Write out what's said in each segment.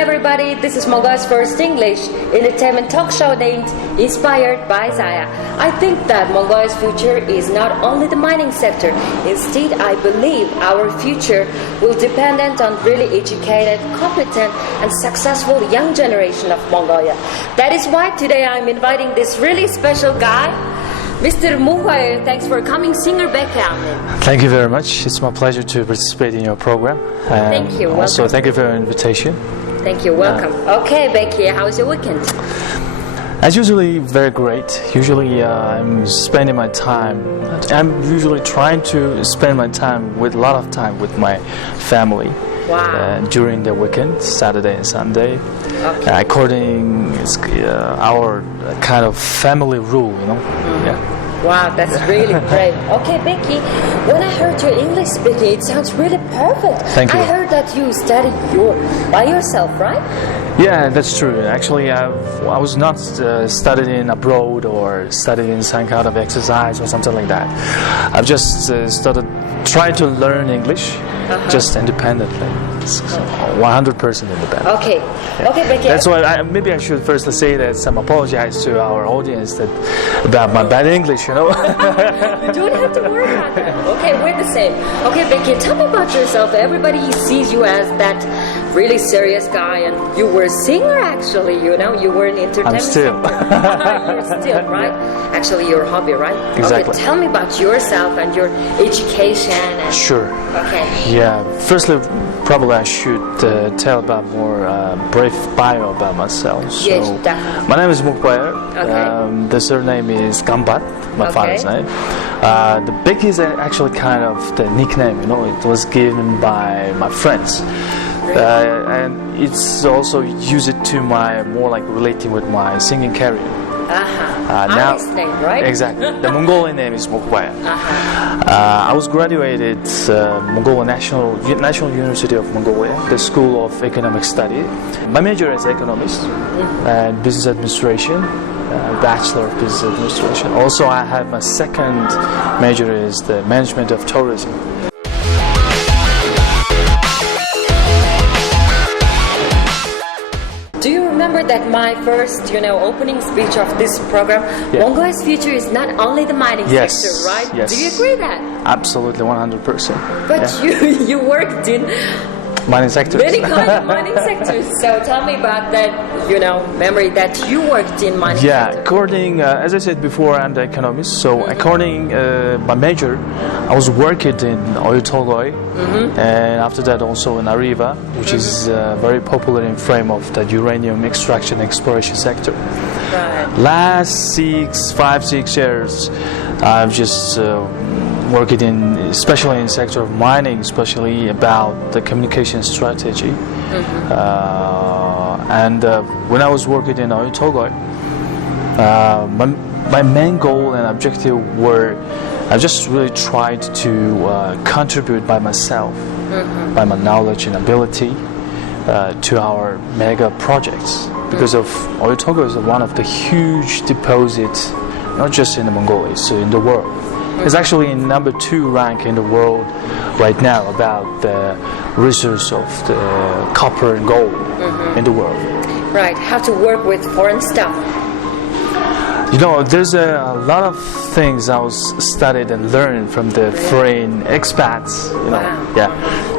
everybody, this is Mongolia's first English entertainment talk show named Inspired by Zaya. I think that Mongolia's future is not only the mining sector. Instead, I believe our future will depend on really educated, competent and successful young generation of Mongolia. That is why today I'm inviting this really special guy, Mr. Mөнхбаяр. Thanks for coming, singer Becky. Thank you very much. It's my pleasure to participate in your program. Thank you. Also, welcome. thank you for your invitation. Thank you. Welcome. Okay, Becky, how was your weekend? As usually, very great. Usually, I'm spending my time. I'm usually trying to spend my time with a lot of time with my family. Wow. During the weekend, Saturday and Sunday, Okay. according our kind of family rule, you know. Yeah. Wow, that's really great. Okay, Becky, when I heard your English speaking, it sounds really perfect. Thank you. I heard that you studied by yourself, right? Yeah, that's true. Actually, I was not studying abroad or studying some kind of exercise or something like that. I've just started trying to learn English just independently. 100% independent. Okay. Yeah. Okay, Becky. That's why maybe I should first say that apologize to our audience about my bad English, you know. You don't have to worry about that. Okay, we're the same. Okay, Becky, tell me about yourself. Everybody sees you as that really serious guy, and you were a singer actually, you know, you were an entertainment I'm still. You're still, right? Actually, your hobby, right? Exactly. Okay, tell me about yourself and your education. And... Sure. Okay. Yeah. Firstly, probably I should tell about more brief bio about myself. Yes, So, definitely. my name is Mөнхбаяр. Okay. The surname is Gambat, my Okay. father's name. The Big is actually kind of the nickname, you know, it was given by my friends. And it's also used to my more like relating with my singing career. Now, Nice name, right? Exactly. The Mongolian name is Mөнхбаяр. I was graduated Mongolian National University of Mongolia, the School of Economic Study. My major is economics and business administration, Bachelor of Business Administration. Also, I have my second major is the management of tourism. Do you remember that my first, opening speech of this program, Yeah. Mongolia's future is not only the mining Yes, sector, right? yes. Do you agree that? Absolutely, 100%. But Yeah. you worked in Mining sectors. many kind of mining sectors. So tell me about that, memory that you worked in mining Yeah, sector. according, as I said before, I'm the economist. So according my major, I was working in Oyu Tolgoi, and after that also in Arriva, which is very popular in frame of the uranium extraction exploration sector. Right. Last 5-6 years, I've just worked in, especially in sector of mining, especially about the communication strategy. And when I was working in Oyu Tolgoi, my main goal and objective were, I just really tried to contribute by myself, by my knowledge and ability, to our mega projects. Because of Oyu Tolgoi is one of the huge deposits, not just in Mongolia, so in the world. It's actually in number 2 rank in the world right now about the resource of the copper and gold in the world. Right. How to work with foreign stuff. You know, there's a lot of things I was studied and learned from the foreign expats. You know, Wow. yeah,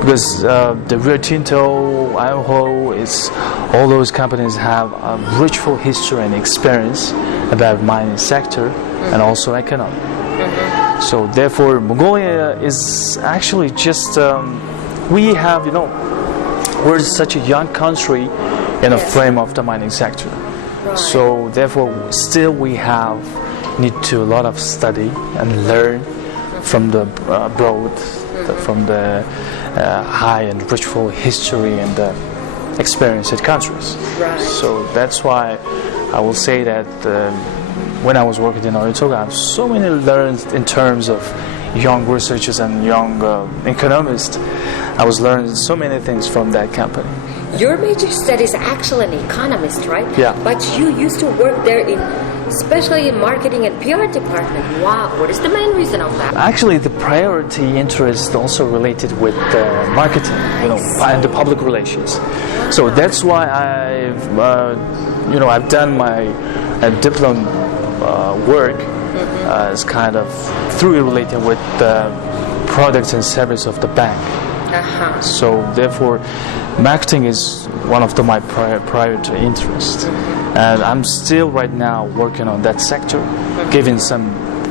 because the Rio Tinto, Idaho, all those companies have a rich full history and experience about mining sector and also economy. So therefore, Mongolia is actually just we have, we're such a young country in a frame of the mining sector. Right. So therefore, still we need to a lot of study and learn from the abroad, from the high and rich full history and the experienced countries. Right. So that's why I will say that when I was working in Oyu Tolgoi, I have so many learned in terms of young researchers and young economists. I was learning so many things from that company. Your major study is actually an economist, right? Yeah. But you used to work there in, especially in marketing and PR department. Wow, what is the main reason of that? Actually, the priority interest also related with marketing, and the public relations. So that's why I've done my diploma work as kind of through related with the products and service of the bank. So therefore, marketing is one of my priority interests, and I'm still right now working on that sector,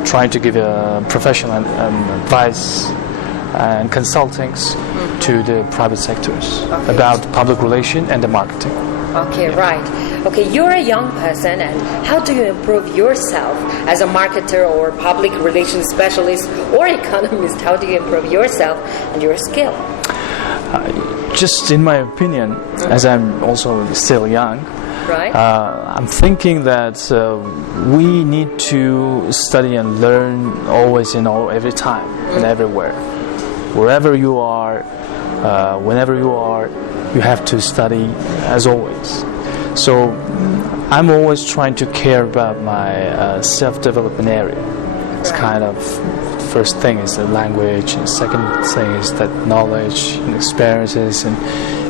trying to give a professional advice and consultings to the private sectors about public relation and the marketing. Okay, right. Okay, you're a young person, and how do you improve yourself as a marketer or public relations specialist or economist? How do you improve yourself and your skill? Just in my opinion, as I'm also still young, Right. I'm thinking that we need to study and learn always, every time and everywhere. Wherever you are, whenever you are, you have to study as always. So I'm always trying to care about my self-development area. It's kind of first thing is the language, and second thing is that knowledge and experiences, and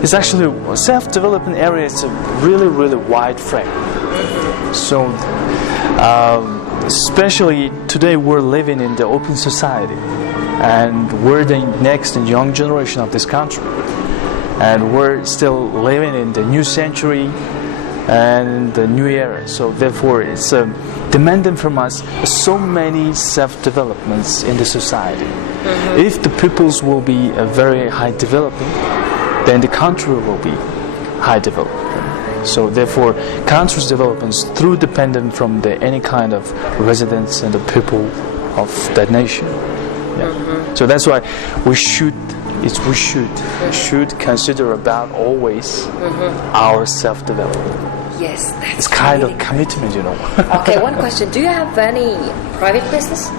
it's actually self-development area is a really, really wide frame. So especially today we're living in the open society, and we're the next and young generation of this country, and we're still living in the new century and the new era. So therefore it's demanding from us so many self-developments in the society. If the peoples will be very high developing, then the country will be high developing. So therefore country's development is through dependent from any kind of residents and the people of that nation. So that's why we should consider about always our self-development. Yes, that's It's kind really of commitment, Okay, one question. Do you have any private business?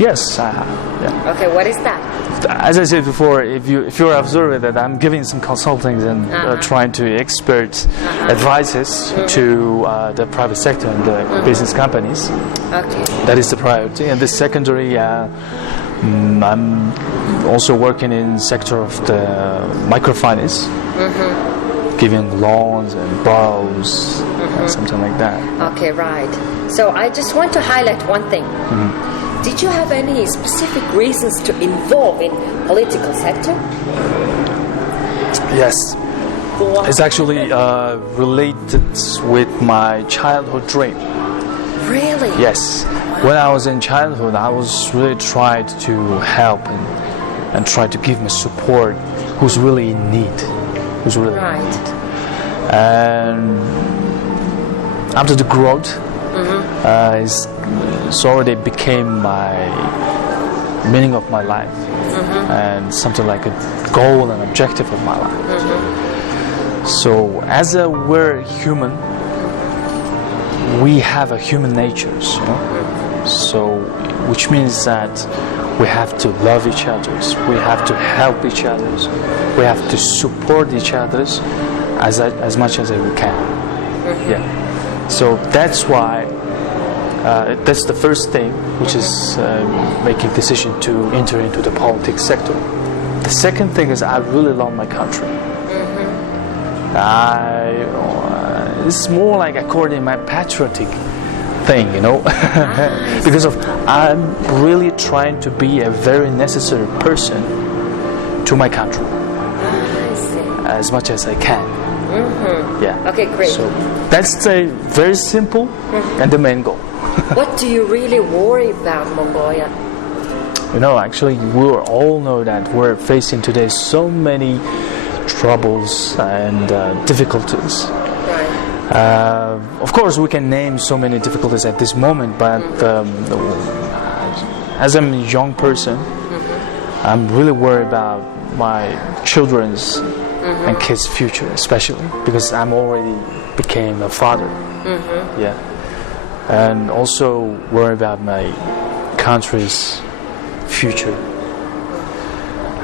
Yes, I have. Yeah. Okay, what is that? As I said before, if you're observing that I'm giving some consulting and trying to expert advices to the private sector and the business companies. Okay. That is the priority. And the secondary, I'm also working in sector of the microfinance, giving loans and borrows, something like that. Okay, right. So I just want to highlight one thing. Did you have any specific reasons to involve in political sector? Yes. It's actually related with my childhood dream. Really? Yes. When I was in childhood, I was really tried to help and try to give me support who's really in need. Who's really in need. And after the growth, it's already became my meaning of my life and something like a goal and objective of my life. So as we're human, we have a human natures, so which means that we have to love each other, we have to help each other, we have to support each other as much as we can. So that's why that's the first thing, which is making decision to enter into the politics sector. The second thing is I really love my country. It's more like according to my patriotic thing, because I'm really trying to be a very necessary person to my country as much as I can. Okay, great. So that's the very simple and the main goal. What do you really worry about, Mongolia? Actually, we all know that we're facing today so many troubles and difficulties. Of course, we can name so many difficulties at this moment, but as I'm a young person, I'm really worried about my children's and kids' future, especially because I'm already became a father. And also worry about my country's future.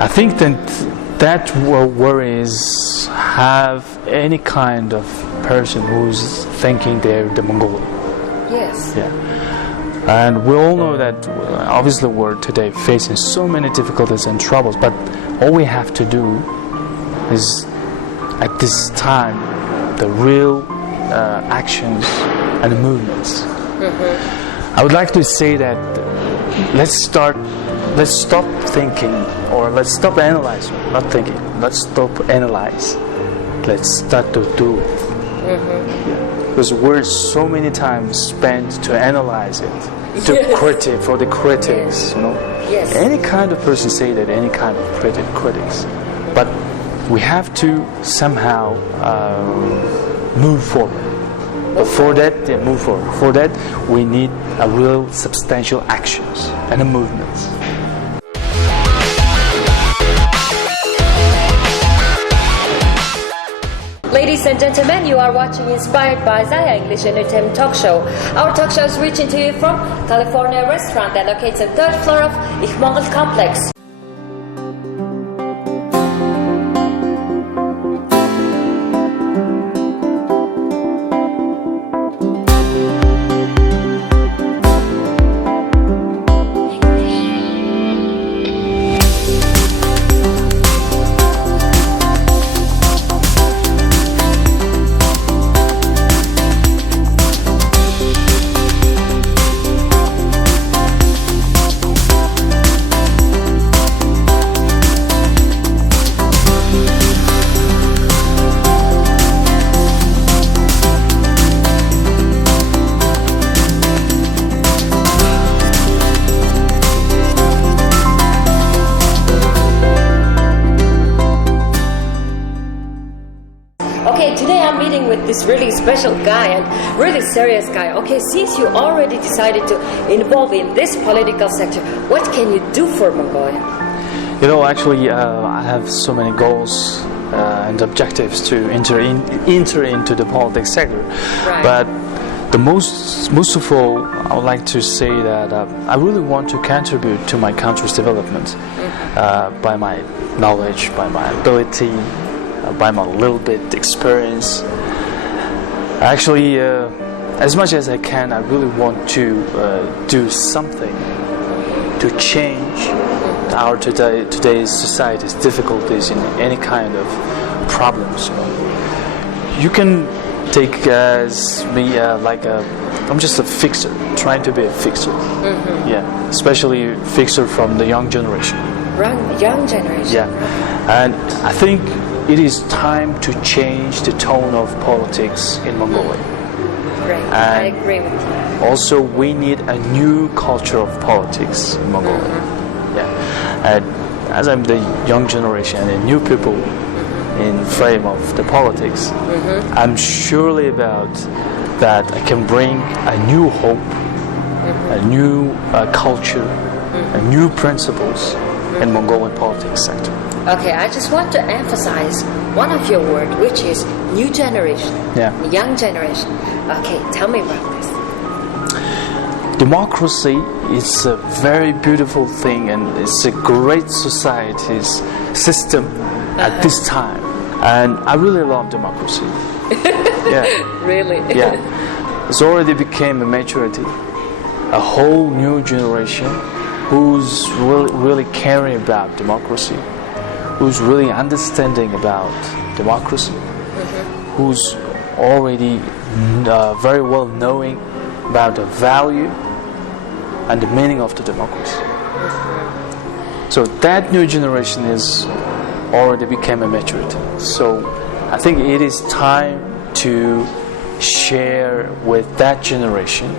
I think that that worries have any kind of person who's thinking they're the Mongolian. Yes. Yeah. And we all know that obviously we're today facing so many difficulties and troubles, but all we have to do is at this time the real actions and movements. I would like to say that let's stop thinking, or let's stop analyzing, not thinking, let's stop analyze, let's start to do it. Because we're so many times spent to analyze it, to critic, for the critics, you know. Yes. Any kind of person say that, any kind of critics, but we have to somehow move forward. But for that, move forward. For that, we need a real substantial actions and a movements. Ladies and gentlemen, you are watching Inspired by Zaya English Entertainment Talk Show. Our talk show is reaching to you from California restaurant that locates on 3rd floor of Mongol complex. Okay, today I'm meeting with this really special guy and really serious guy. Okay, since you already decided to involve in this political sector, what can you do for Mongolia? You know, actually, I have so many goals and objectives to enter into the politics sector. Right. But the most of all, I would like to say that I really want to contribute to my country's development by my knowledge, by my ability, by my little bit experience. Actually, as much as I can, I really want to do something to change our today's society's difficulties in any kind of problems. You can take as me I'm just a fixer, trying to be a fixer. Yeah, especially fixer from the young generation. Young generation. Yeah, and I think it is time to change the tone of politics in Mongolia. Great, I agree with you. Also, we need a new culture of politics in Mongolia. Yeah, and as I'm the young generation and new people in frame of the politics, I'm surely about that I can bring a new hope, a new culture, a new principles in Mongolian politics sector. Okay, I just want to emphasize one of your words, which is new generation, young generation. Okay, tell me about this. Democracy is a very beautiful thing, and it's a great society's system at this time. And I really love democracy. Yeah. Really? Yeah. It's already became a maturity, a whole new generation who's really caring about democracy, who's really understanding about democracy, who's already very well knowing about the value and the meaning of the democracy. So that new generation is already became a maturity. So I think it is time to share with that generation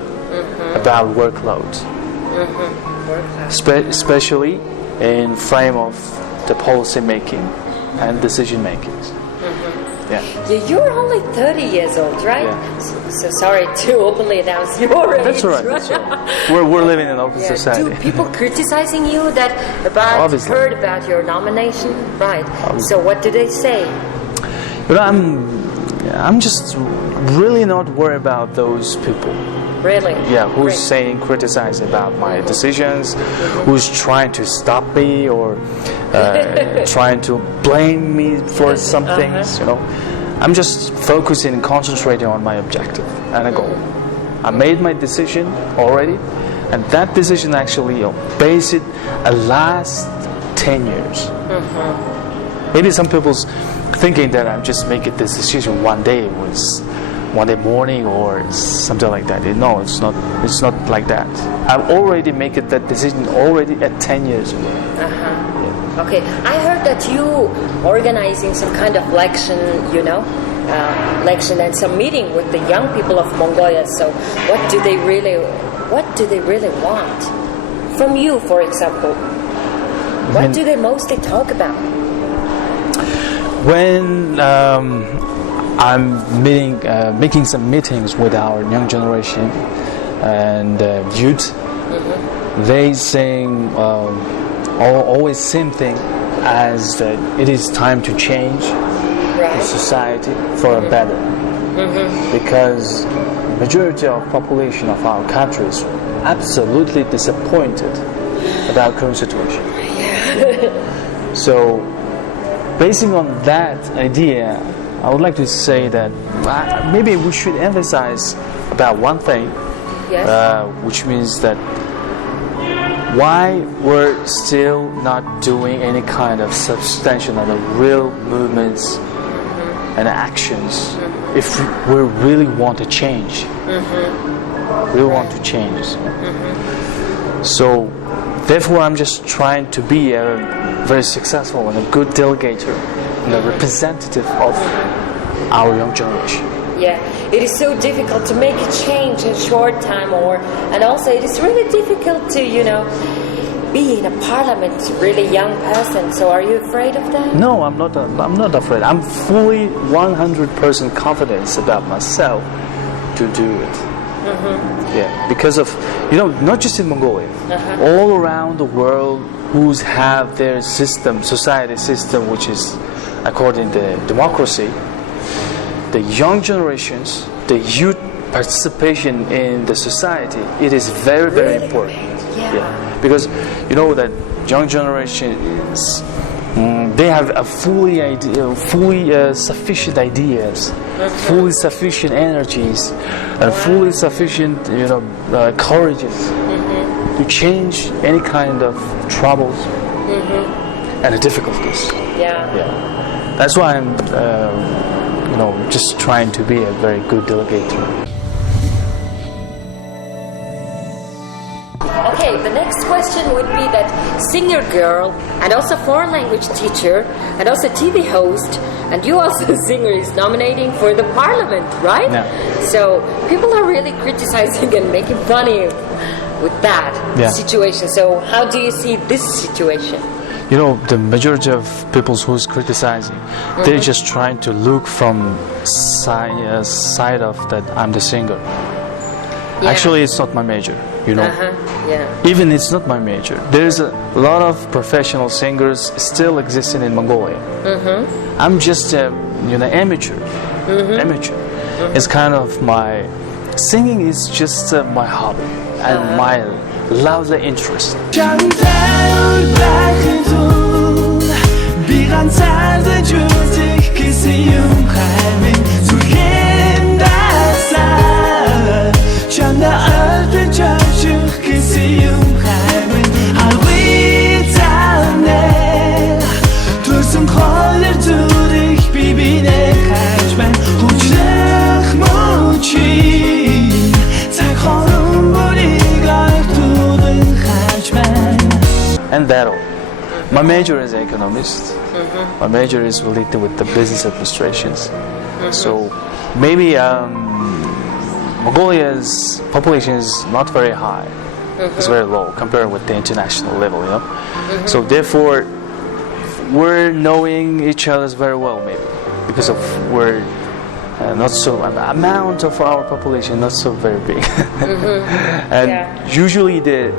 about workload, especially in frame of the policy making and decision making. Yeah. You're only 30 years old, right? Yeah. So sorry to openly announce your age. That's all right. That's all right. We're living in an open society. Do people criticizing you Obviously. heard about your nomination? Right. Obviously. So what do they say? You know, I'm just really not worried about those people. Really? Yeah, who's Great. saying, criticizing about my decisions, who's trying to stop me or trying to blame me for some things, you know. I'm just focusing and concentrating on my objective and a goal. I made my decision already, and that decision actually based it last 10 years. Maybe some people's thinking that I'm just making this decision one day morning or something like that. No, it's not. It's not like that. I've already made that decision already at 10 years ago. Okay, I heard that you organizing some kind of election, election and some meeting with the young people of Mongolia. So, what do they really want from you, for example? What do they mostly talk about? When I'm making some meetings with our young generation and youth, they saying always same thing as that it is time to change the society for a better, because majority of population of our country is absolutely disappointed about current situation. So basing on that idea, I would like to say that maybe we should emphasize about one thing, which means that why we're still not doing any kind of substantial and real movements and actions if we really want to change. We want to change. So therefore I'm just trying to be a very successful and a good delegator and a representative of our young generation. Yeah, it is so difficult to make a change in short time, and also it is really difficult to, be in a parliament, really young person. So are you afraid of that? No, I'm not afraid. I'm fully 100% confident about myself to do it. Yeah, because of, not just in Mongolia, all around the world who's have their system, society system, which is according to democracy, the young generations, the youth participation in the society, it is very, very important. Yeah. Because that young generation is, they have a fully sufficient ideas, fully sufficient energies, and fully sufficient courages to change any kind of troubles and difficulties. Yeah. That's why I'm just trying to be a very good delegator. Okay, the next question would be that singer girl and also foreign language teacher and also TV host and you also a singer is nominating for the parliament, right? Yeah. So people are really criticizing and making funny with that situation. So how do you see this situation? The majority of people who's criticizing, they're just trying to look from side of that I'm the singer. Yeah. Actually, it's not my major, Even it's not my major. There's a lot of professional singers still existing in Mongolia. I'm just amateur. Amateur. It's kind of my singing is just my hobby and my love interest. And that all. My major is economist. My major is related with the business administrations. So maybe Mongolia's population is not very high. It's very low compared with the international level, So therefore, we're knowing each other very well, maybe because of we're not so amount of our population not so very big, and usually the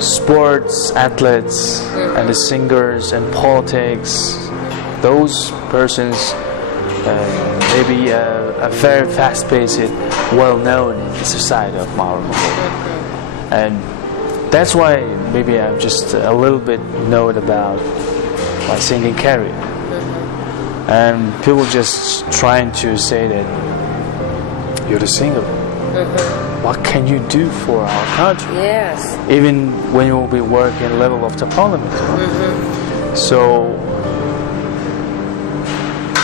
sports athletes and the singers and politics, those persons maybe a very fast-paced, well-known in the society of our Mongolia. And that's why maybe I'm just a little bit known about my singing career. And people just trying to say that you're the singer. What can you do for our country? Yes. Even when you will be working level of the parliament. So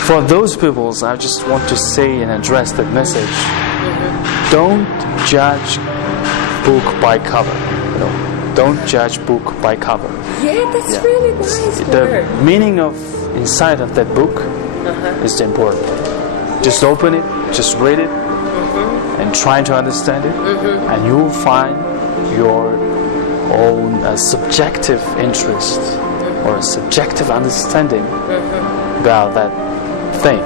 for those peoples, I just want to say and address that message. Don't judge book by cover. You know, don't judge book by cover. Yeah, that's really nice The word. meaning of inside of that book is the important. Just open it, just read it, and try to understand it, and you will find your own subjective interest or a subjective understanding about that thing.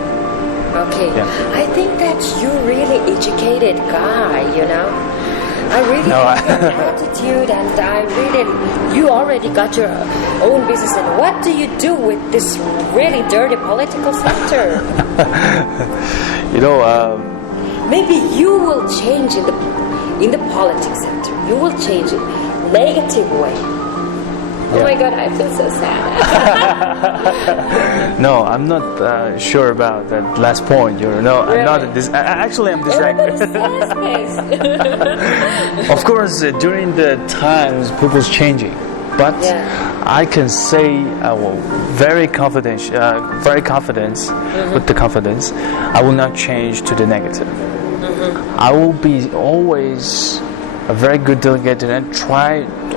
Okay, Yeah. I think that you're really educated guy, you know. I really No, like your attitude, and you already got your own business. And what do you do with this really dirty political sector? You know, Maybe you will change in the politics sector. You will change it negative way. Oh my God, I feel so sad. no, I'm not sure about that last point. You know, I'm not. Actually, I'm dyslexic. Of course, during the times, people's changing, but I can say, very confident, with the confidence, I will not change to the negative. I will be always a very good delegate and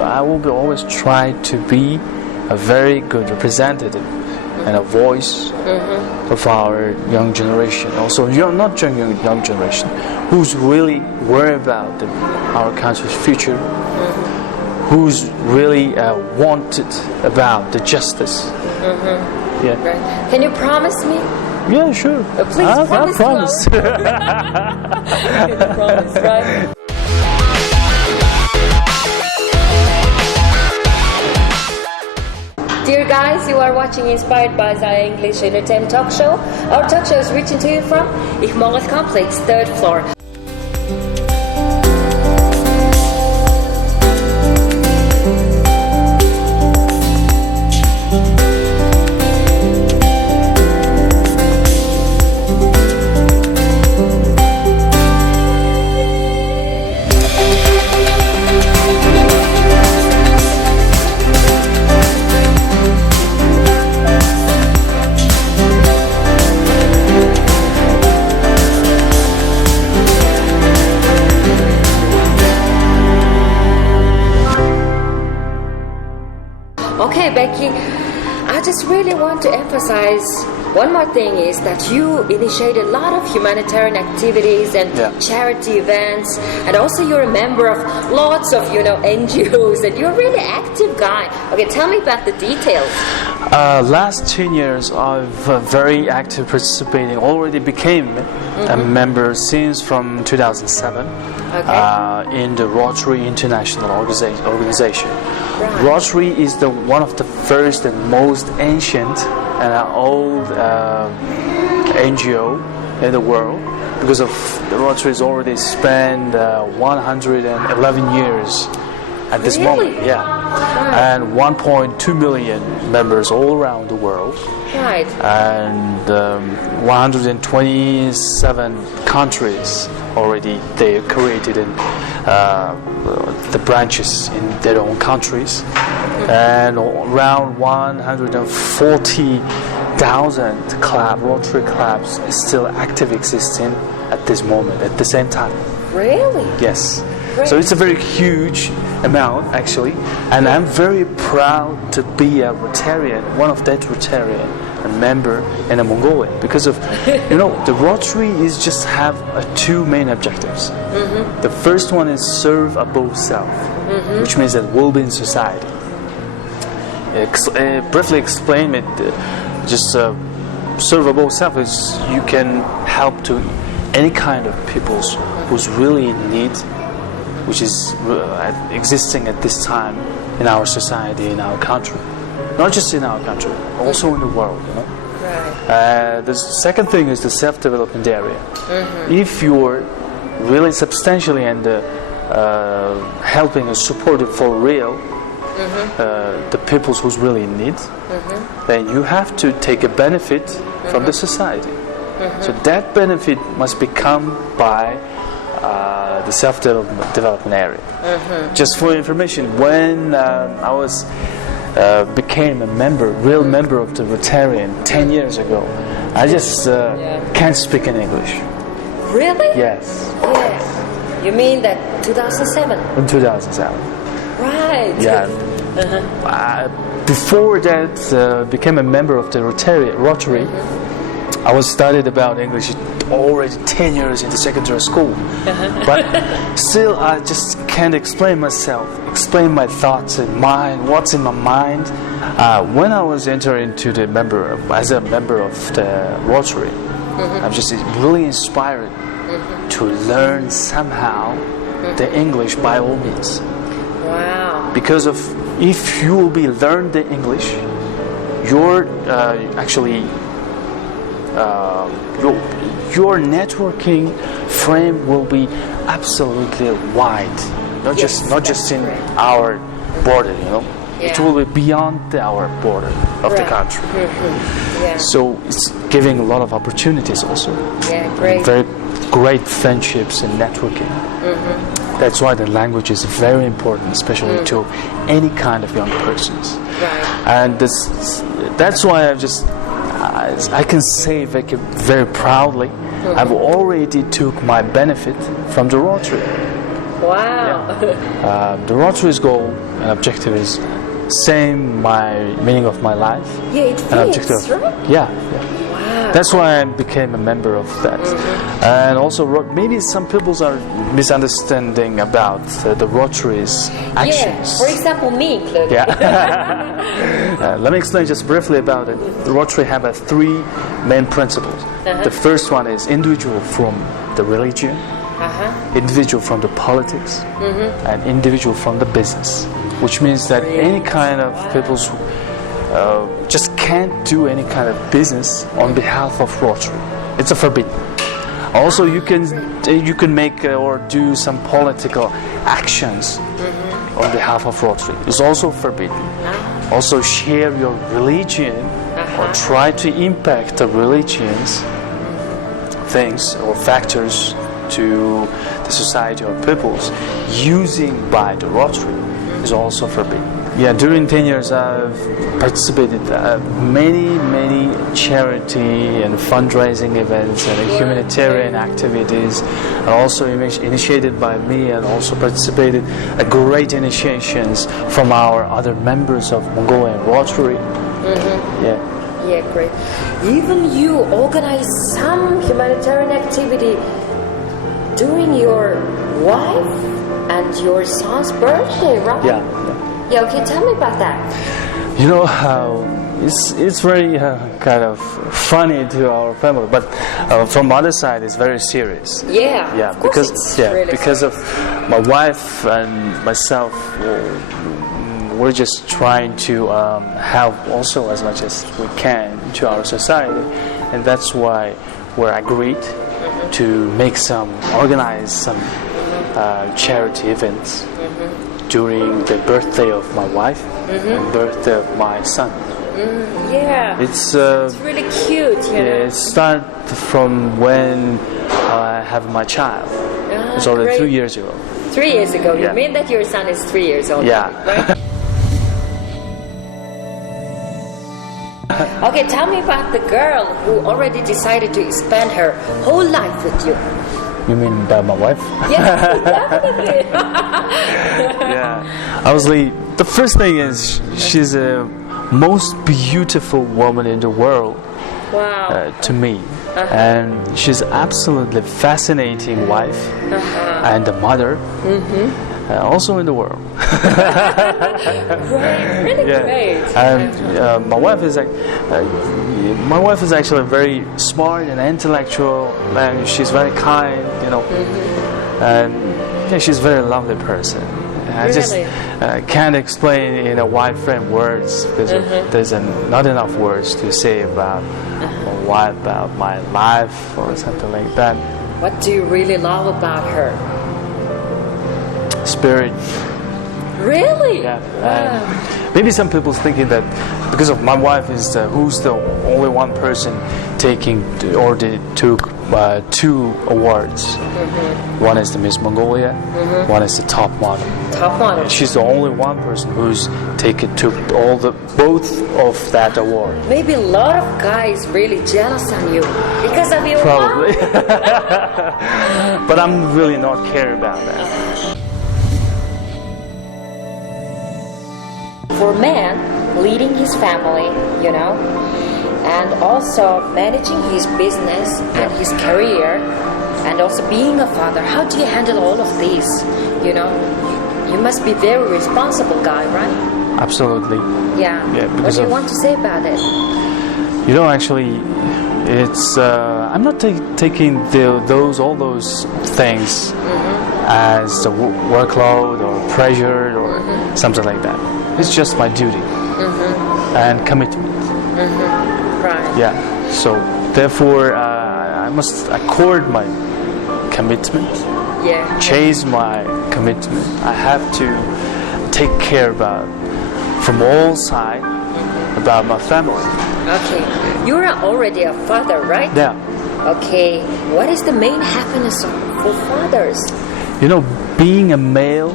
I will be always try to be a very good representative and a voice of our young generation. Also, not young generation, who's really worried about our country's future, who's really wanted about the justice. Yeah. Right. Can you promise me? Yeah, sure. Please promise. Promise. Can you promise, right? Dear guys, you are watching Inspired by Zaya English Entertainment Talk Show. Our talk show is reaching to you from Mongolia Complex, 3rd floor. Okay, Becky, I just really want to emphasize one more thing is that you initiated a lot of humanitarian activities and charity events, and also you're a member of lots of, NGOs, and you're a really active guy. Okay, tell me about the details. Last 10 years, I've very active participating. Already became a member since from 2007 in the Rotary International Organization. Right. Rotary is one of the first and most ancient and old NGO in the world, because of the Rotary has already spent 111 years at this moment. And 1.2 million members all around the world. Right. And 127 countries already they created in the branches in their own countries, and around 140,000 Rotary clubs is still active existing at this moment, at the same time. Really? Yes. Great. So it's a very huge amount actually, and I'm very proud to be a Rotarian, one of that Rotarian, a member in Mongolia, because of the Rotary is just have two main objectives. The first one is serve above self, which means that well-being society. Briefly explain it, just serve above self is you can help to any kind of peoples who's really in need, which is existing at this time in our society, in our country. Not just in our country, also in the world, Right. The second thing is the self-development area. If you're really substantially and helping and supporting for real the people who's really in need, then you have to take a benefit from the society. So that benefit must become by the self-development area. Just for information, when I was became a real member of the Rotarian 10 years ago, I just can't speak in English. Really? Yes. Yeah. You mean that 2007? In 2007. Right. Yeah. Before that, became a member of the Rotary. I was studied about English already 10 years in the secondary school, but still I just can't explain myself, explain my thoughts and mind, what's in my mind. When I was entering to as a member of the Rotary, I'm just really inspired to learn somehow the English by all means. Wow. Because if you will be learn the English, you're actually your networking frame will be absolutely wide, not just in our border, it will be beyond our border of the country. Yeah. So it's giving a lot of opportunities also. Yeah, great. Very great friendships and networking. That's why the language is very important, especially to any kind of young persons. Right. And that's why I can say very proudly, I've already took my benefit from the Rotary. Wow. The Rotary's goal and objective is same my meaning of my life. Yeah, it fits, right? Yeah. Wow. That's why I became a member of that. And also, maybe some people are misunderstanding about the Rotary's actions. Yeah, for example, me included. Yeah. Let me explain just briefly about it. The Rotary have three main principles. The first one is individual from the religion, individual from the politics, and individual from the business. Which means that any kind of people just can't do any kind of business on behalf of Rotary. It's a forbidden. Also, you can make or do some political actions on behalf of Rotary. It's also forbidden. Also, share your religion or try to impact the religion's things or factors to the society or peoples using by the Rotary is also forbidden. Yeah, during 10 years I've participated many charity and fundraising events and humanitarian activities, and also initiated by me, and also participated at great initiations from our other members of Mongolian Rotary. Yeah, great. Even you organize some humanitarian activity during your wife and your son's birthday, right? Yeah, okay, tell me about that. You know how it's very kind of funny to our family, but from other side it's very serious. Yeah, because of my wife and myself, we're just trying to help also as much as we can to our society, and that's why we're agreed to organize some charity events during the birthday of my wife and birthday of my son. Yeah, it's really cute. It started from when I have my child. It's already 3 years ago. 3 years ago. You mean that your son is 3 years old? Yeah. Right? Okay, tell me about the girl who already decided to spend her whole life with you. You mean about my wife? Yes, definitely. Yeah. Obviously, the first thing is she's the most beautiful woman in the world. Wow. To me. And she's absolutely fascinating wife and a mother. Also in the world. Great, really great. And my wife is actually very smart and intellectual, and she's very kind, and she's a very lovely person. I just can't explain in a wide frame words because there's not enough words to say about about my life or something like that. What do you really love about her? Spirit. Really? Yeah. Wow. Maybe some people's thinking that because of my wife is who's the only one person taking or took 2 awards. One is the Miss Mongolia, one is the top model. Top model. She's the only one person who's took both of that award. Maybe a lot of guys really jealous on you because of your Probably. mom. But I'm really not care about that. For a man leading his family, you know, and also managing his business and his career, and also being a father, how do you handle all of these? You know, you must be very responsible guy, right? Absolutely. Yeah. What do you want to say about it? You know, actually, it's I'm not taking all those things as the workload or pressure or something like that. It's just my duty and commitment. Right. Yeah. So therefore, I must accord my commitment. Yeah. Chase my commitment. I have to take care about from all sides about my family. Okay. You're already a father, right? Yeah. Okay. What is the main happiness for fathers? You know, being a male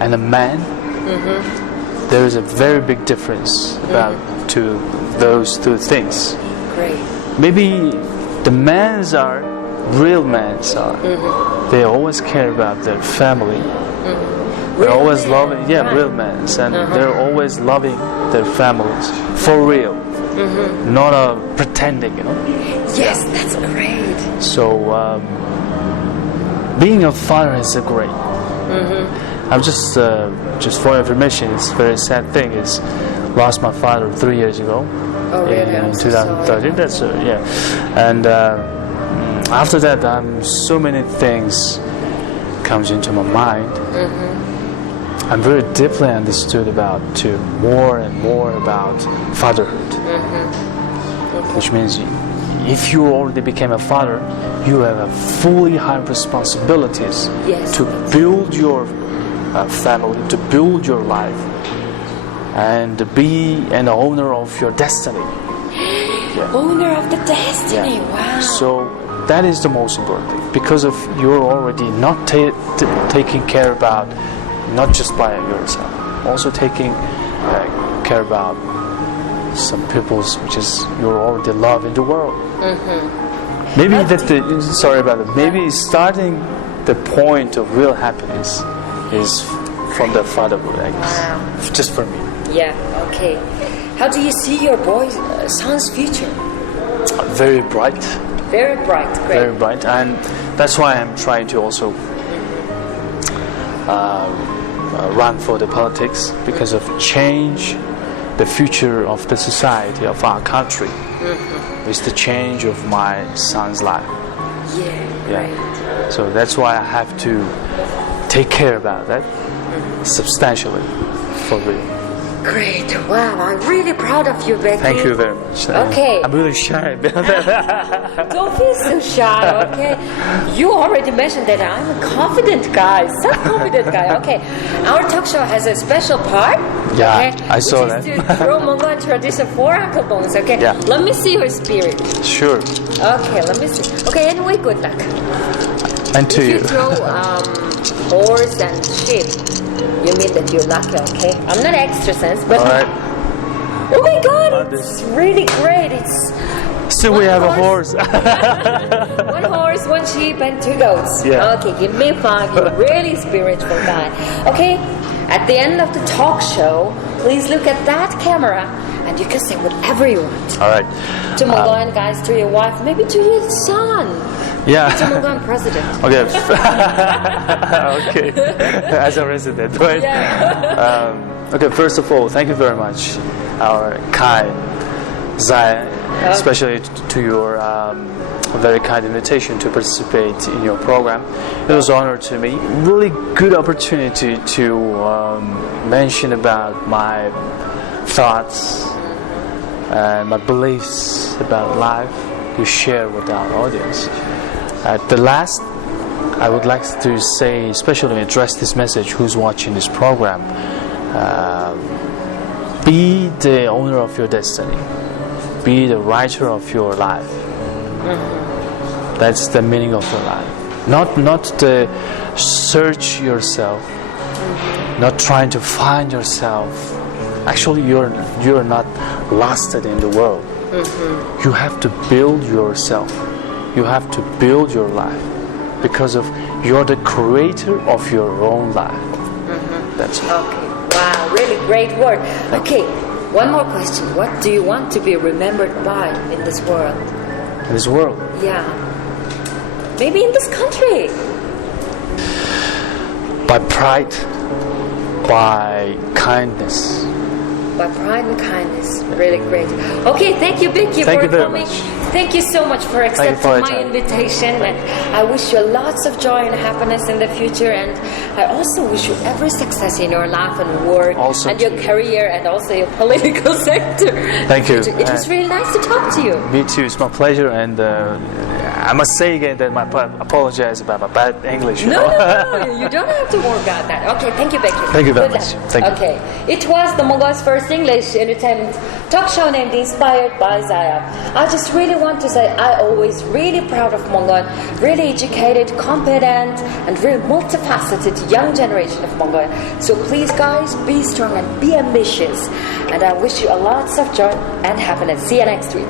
and a man, there is a very big difference about to those 2 things. Great. Maybe the real men are. They always care about their family. They're always loving, real men, and they're always loving their families for real, not pretending, you know. Yes, that's great. So being a father is a great. I'm just for information, it's a very sad thing. Is lost my father 3 years ago. Oh, really? In 2013. That's and after that, so many things comes into my mind. I'm very deeply understood about more and more about fatherhood, which means if you already became a father, you have a fully high responsibilities to build your family, to build your life, and be an owner of your destiny. Owner of the destiny. Wow. So that is the most important thing, because of you're already not taking care about not just by yourself, also taking care about some people's which is you're already love in the world. Maybe sorry about it. Maybe starting the point of real happiness is from the fatherhood, I guess. Wow. Just for me. Yeah. Okay. How do you see your son's future? Very bright. Very bright. Great. Very bright, and that's why I'm trying to also run for the politics, because of change the future of the society of our country with the change of my son's life. Yeah. Great. So that's why I have to take care about that substantially, for real. Great. Wow. I'm really proud of you, Becky. Thank you very much. Okay. I'm really shy about that. Don't feel so shy, okay? You already mentioned that I'm a confident guy, self-confident guy, okay? Our talk show has a special part, Yeah, okay? I saw that. Which is to throw Mongolian tradition for Uncle Bones, okay? Yeah. Let me see your spirit. Sure. Okay, let me see. Okay, anyway, good luck. And to If you. you throw horse and sheep, you mean that you're lucky, okay? I'm not extrasense, but... All right. Oh my God, it's really great. It's Still, we have a horse. 1 horse, 1 sheep, and 2 goats. Yeah. Okay, give me 5. You're really spiritual guy. Okay, at the end of the talk show, please look at that camera, and you can say whatever you want. All right. To Mongolian guys, to your wife, maybe to your son. Yeah. To Mongolian president. Okay. Okay. As a resident, right? Yeah. Okay. First of all, thank you very much, our kind Zaya, especially to your a very kind invitation to participate in your program. It was an honor to me. Really good opportunity to mention about my thoughts and my beliefs about life to share with our audience. At the last, I would like to say, especially address this message who's watching this program. Be the owner of your destiny. Be the writer of your life. That's the meaning of your life. Not the search yourself. Not trying to find yourself. Actually, you're not lost in the world. You have to build yourself. You have to build your life because of you're the creator of your own life. That's it. Okay. Wow, really great word. Okay, one more question. What do you want to be remembered by in this world? In this world? Yeah. Maybe in this country. By pride, by kindness. By pride and kindness. Really great. Okay, thank you, Vicky, Thank for you very coming. much. Thank you so much for accepting for your my time. invitation. And I wish you lots of joy and happiness in the future. And I also wish you every success in your life and work Also and your to you. career and also your political sector. Thank you. It was really nice to talk to you. Me too. It's my pleasure, and I must say again that I apologize about my bad English. You know? No, you don't have to worry about that. Okay, thank you, Becky. Thank you very Good much. luck. Thank you. Okay, it was the Mongol's first English entertainment talk show named Inspired by Zaya. I just really want to say I always really proud of Mongol, really educated, competent, and really multifaceted young generation of Mongol. So please, guys, be strong and be ambitious. And I wish you a lots of joy and happiness. See you next week.